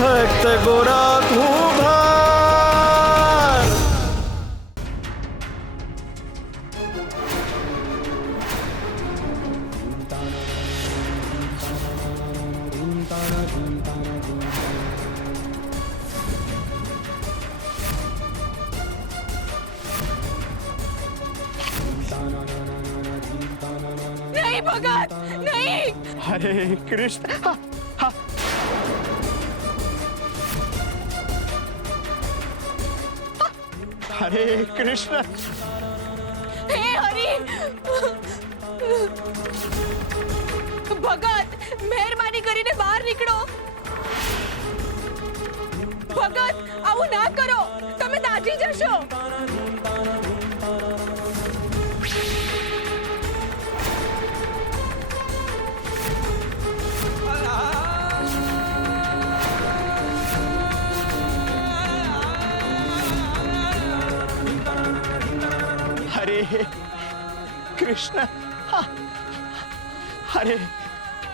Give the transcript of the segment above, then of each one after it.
ભક્ત ગોરા કુંભાર. नहीं भगत नहीं. હરે કૃષ્ણ. હા, હા. હરે કૃષ્ણ. हे हरि ભગત મહેરબાની કરીને બહાર નીકળો. ભગત આવું ના કરો, તમે દાજી જશો. હરે કૃષ્ણ. હા. હરે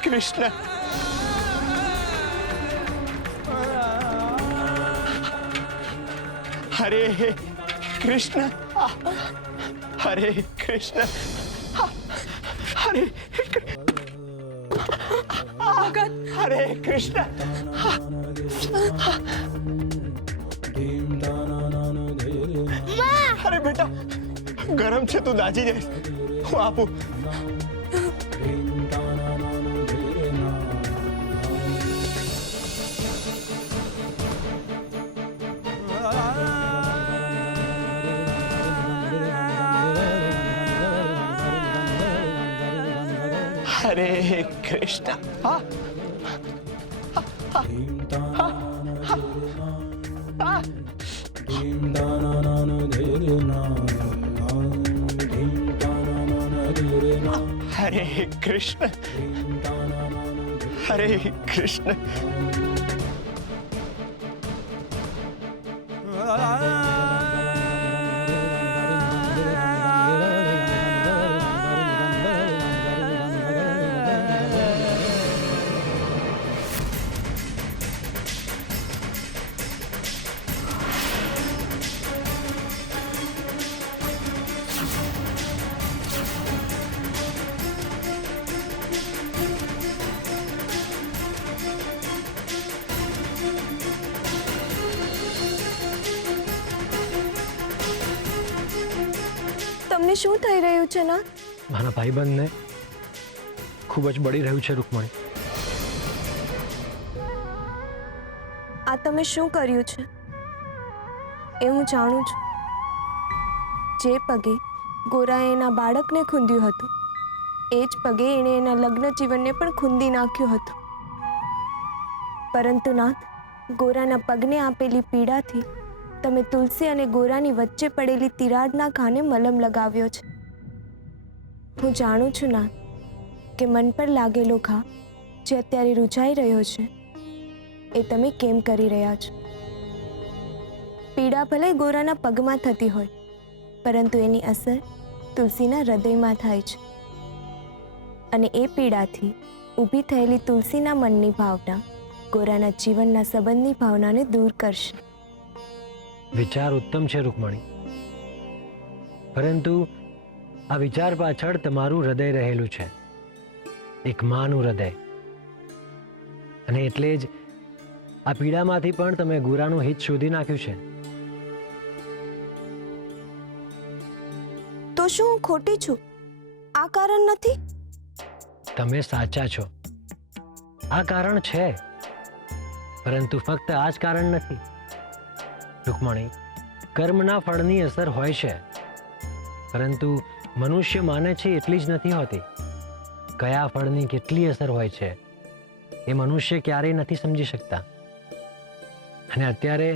કૃષ્ણ. હરે કૃષ્ણ. હા. હરે કૃષ્ણ. હા. હરે ભગત હરે કૃષ્ણ. હા. અરે બેટા, ગરમ છે, તું દાજી જઈશ. હું આપું. હરે કૃષ્ણ. હા. હા. હરે કૃષ્ણ. હરે કૃષ્ણ. તમને શું થઈ રહ્યું છે ના? મારા ભાઈબંધને ખૂબ જ બળી રહ્યું છે રૂકમણી. આ તમે શું કર્યું છે એ હું જાણું છું. જે પગે ગોરાએ એના બાળકને ખૂંદ્યું હતું, એ જ પગે એણે એના લગ્ન જીવનને પણ ખૂંદી નાખ્યું હતું. પરંતુ નાથ, ગોરાના પગને આપેલી પીડાથી તમે તુલસી અને ગોરાની વચ્ચે પડેલી તિરાડના ઘાને મલમ લગાવ્યો છે. હું જાણું છું નાથ કે મન પર લાગેલો ઘા જે અત્યારે રૂઝાઈ રહ્યો છે એ તમે કેમ કરી રહ્યા છો. પીડા ભલે ગોરાના પગમાં થતી હોય, પરંતુ એની અસર તુલસીના હૃદયમાં થાય છે, અને એ પીડાથી ઊભી થયેલી તુલસીના મનની ભાવના ગોરાના જીવનના સંબંધની ભાવનાને દૂર કરશે. વિચાર ઉત્તમ છે રૂકમણી, પરંતુ આ વિચાર પાછળ તમારું હૃદય રહેલું છે, એક માનું હૃદય. અને એટલે જ આ પીડામાંથી પણ તમે ગોરાનું હિત શોધી નાખ્યું છે. તો શું હું ખોટી છું? આ કારણ નથી? તમે સાચા છો, આ કારણ છે, પરંતુ ફક્ત આ જ કારણ નથી. રૂકમણી, કર્મના ફળની અસર હોય છે, પરંતુ મનુષ્ય માને છે એટલી જ નથી હોતી. કયા ફળની કેટલી અસર હોય છે એ મનુષ્ય ક્યારેય નથી સમજી શકતા. અને અત્યારે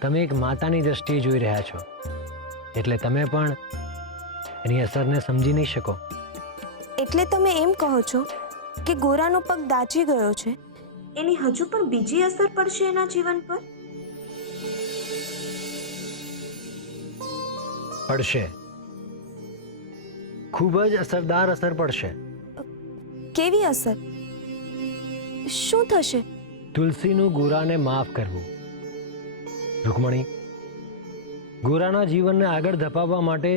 તમે એક માતાની દ્રષ્ટિએ જોઈ રહ્યા છો, એટલે તમે પણ એની અસરને સમજી નહીં શકો. એટલે તમે એમ કહો છો કે ગોરાનો પગ દાઝી ગયો છે, એની હજુ પણ બીજી અસર પડશે એના જીવન પર? પડશે, ખૂબ જ અસરદાર અસર પડશે. કેવી અસર? શું થશે? તુલસીનું ગોરાને માફ કરવું. રૂકમણી, ગોરાના જીવનને આગળ ધપાવવા માટે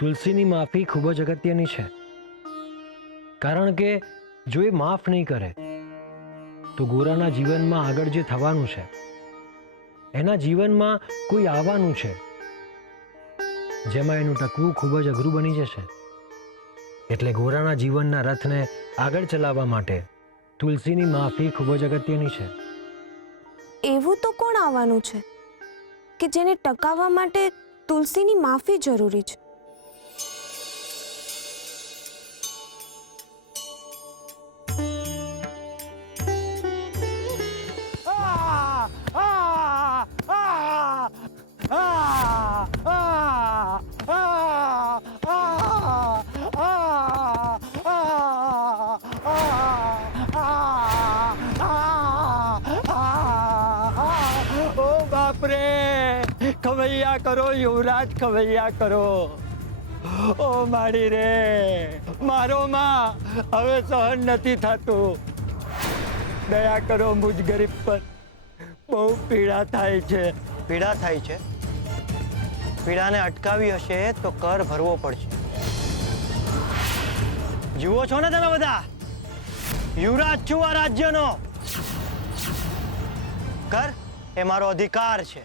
તુલસીની માફી ખૂબ જ અગત્યની છે. કારણ કે જો એ માફ નહીં કરે તો ગોરાના જીવનમાં આગળ જે થવાનું છે, એના જીવનમાં કોઈ આવવાનું છે જેમાં એનું ટકવું ખૂબ જ અઘરું બની જશે. એટલે ગોરાના જીવનના રથને આગળ ચલાવવા માટે તુલસીની માફી ખૂબ જ અગત્યની છે. એવું તો કોણ આવવાનું છે કે જેને ટકાવવા માટે તુલસીની માફી જરૂરી છે? ખવૈયા કરો યુવરાજ, ખવૈયા કરો. ઓ માડી રે, મારો માં હવે સહન નથી થતું. દયા કરો મુજ ગરીબ પર, બહુ પીડા થાય છે. પીડા થાય છે? પીડાને અટકાવી હશે તો કર ભરવો પડશે. જુઓ છો ને તમે બધા, યુવરાજ છું આ રાજ્યનો. કર એ મારો અધિકાર છે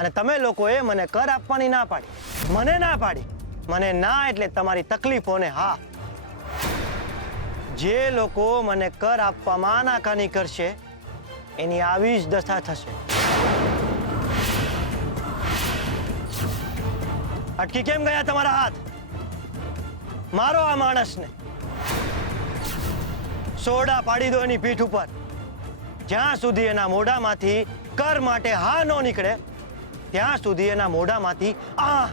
અને તમે લોકોએ મને કર આપવાની ના પાડી. મને ના પાડી. મને ના એટલે તમારી તકલીફોને હા. જે લોકો મને કર આપવામાં આનાકાની કરશે એની આવી જ દશા થશે. અટકી કેમ ગયા તમારા હાથ? મારો આ માણસને, સોડા પાડી દો એની પીઠ ઉપર. જ્યાં સુધી એના મોઢામાંથી કર માટે હા ન નીકળે ત્યાં સુધી એના મોઢામાંથી આ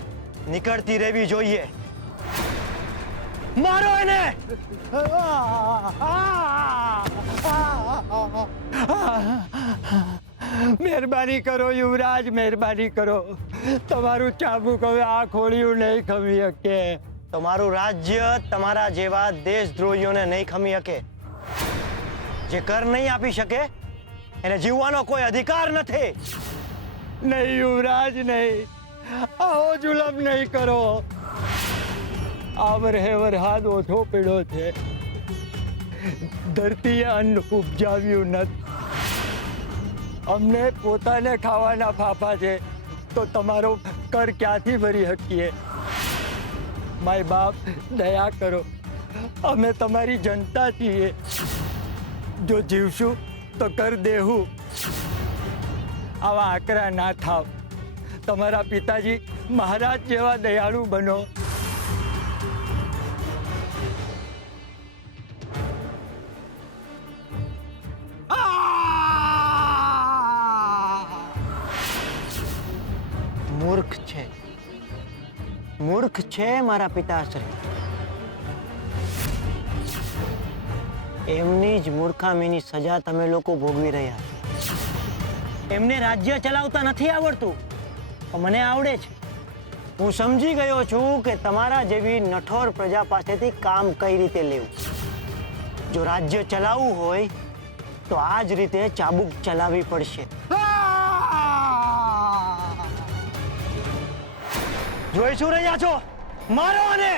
નીકળતી રહેવી જોઈએ. મારો એને! મહેરબાની કરો યુવરાજ, મહેરબાની કરો. તમારું ચાબુક હવે આ ખોળ્યું નહીં ખમી શકે. તમારું રાજ્ય તમારા જેવા દેશદ્રોહીઓને નહીં ખમી શકે. જે કર નહીં આપી શકે એને જીવવાનો કોઈ અધિકાર નથી. નહીં યુવરાજ, નહીં. આવો જુલમ નહીં કરો. આ વરહે વરસાદ ઓછો પડ્યો છે. ધરતીએ અન્ન ઉપજાવ્યું નથી. અમને પોતાને ખાવાના ફાફા છે તો તમારો કર ક્યાંથી ભરી શકીએ? માય બાપ, દયા કરો. અમે તમારી જનતા છીએ. જો જીવશું તો કર દેવું. આવા આકરા ના થાવ. તમારા પિતાજી મહારાજ જેવા દયાળુ બનો. મૂર્ખ છે, મૂર્ખ છે મારા પિતાશ્રી. એમની જ મૂર્ખામીની સજા તમે લોકો ભોગવી રહ્યા છો. એમને રાજ્ય ચલાવતા નથી આવડતું, પણ મને આવડે છે. હું સમજી ગયો છું કે તમારા જેવી નઠોર પ્રજા પાસેથી કામ કઈ રીતે લેવું. જો રાજ્ય ચલાવવું હોય તો આ જ રીતે ચાબુક ચલાવવી પડશે. જોઈ શું રહ્યા છો? મારો અને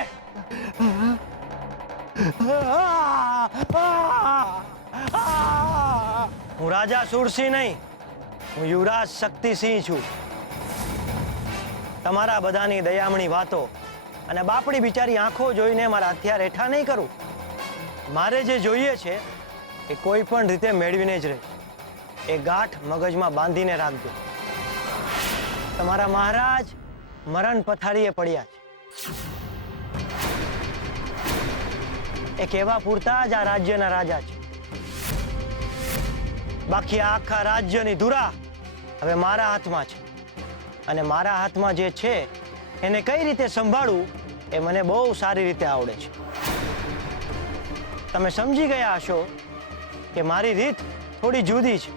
હું રાજા સુરસિંહ નહીં, હું યુવરાજ શક્તિસિંહ છું. તમારા બધાની દયામણી વાતો અને બાપડી બિચારી આંખો જોઈને મારા હથિયાર હેઠા નહીં કરું. મારે જે જોઈએ છે એ કોઈ પણ રીતે મેળવીને જ રહે. એ ગાંઠ મગજમાં બાંધીને રાખજો. તમારા મહારાજ મરણ પથારીએ પડ્યા છે. એ કહેવા પૂરતા જ આ રાજ્યના રાજા છે. બાકી આખા રાજ્યની ધુરા હવે મારા હાથમાં છે. અને મારા હાથમાં જે છે એને કઈ રીતે સંભાળવું એ મને બહુ સારી રીતે આવડે છે. તમે સમજી ગયા હશો કે મારી રીત થોડી જુદી છે.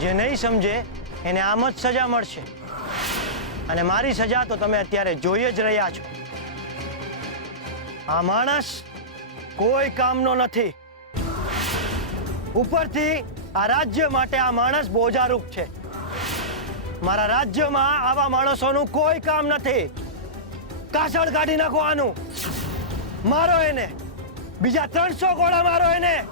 જે નહીં સમજે એને આમ જ સજા મળશે. અને મારી સજા તો તમે અત્યારે જોઈ જ રહ્યા છો. આ માણસ કોઈ કામનો નથી. ઉપરથી આ રાજ્ય માટે આ માણસ બોજારૂપ છે. મારા રાજ્યમાં આવા માણસોનું કોઈ કામ નથી. કાસળ કાઢી નાખો આનું. મારો એને, બીજા 300 ગોળા મારો એને.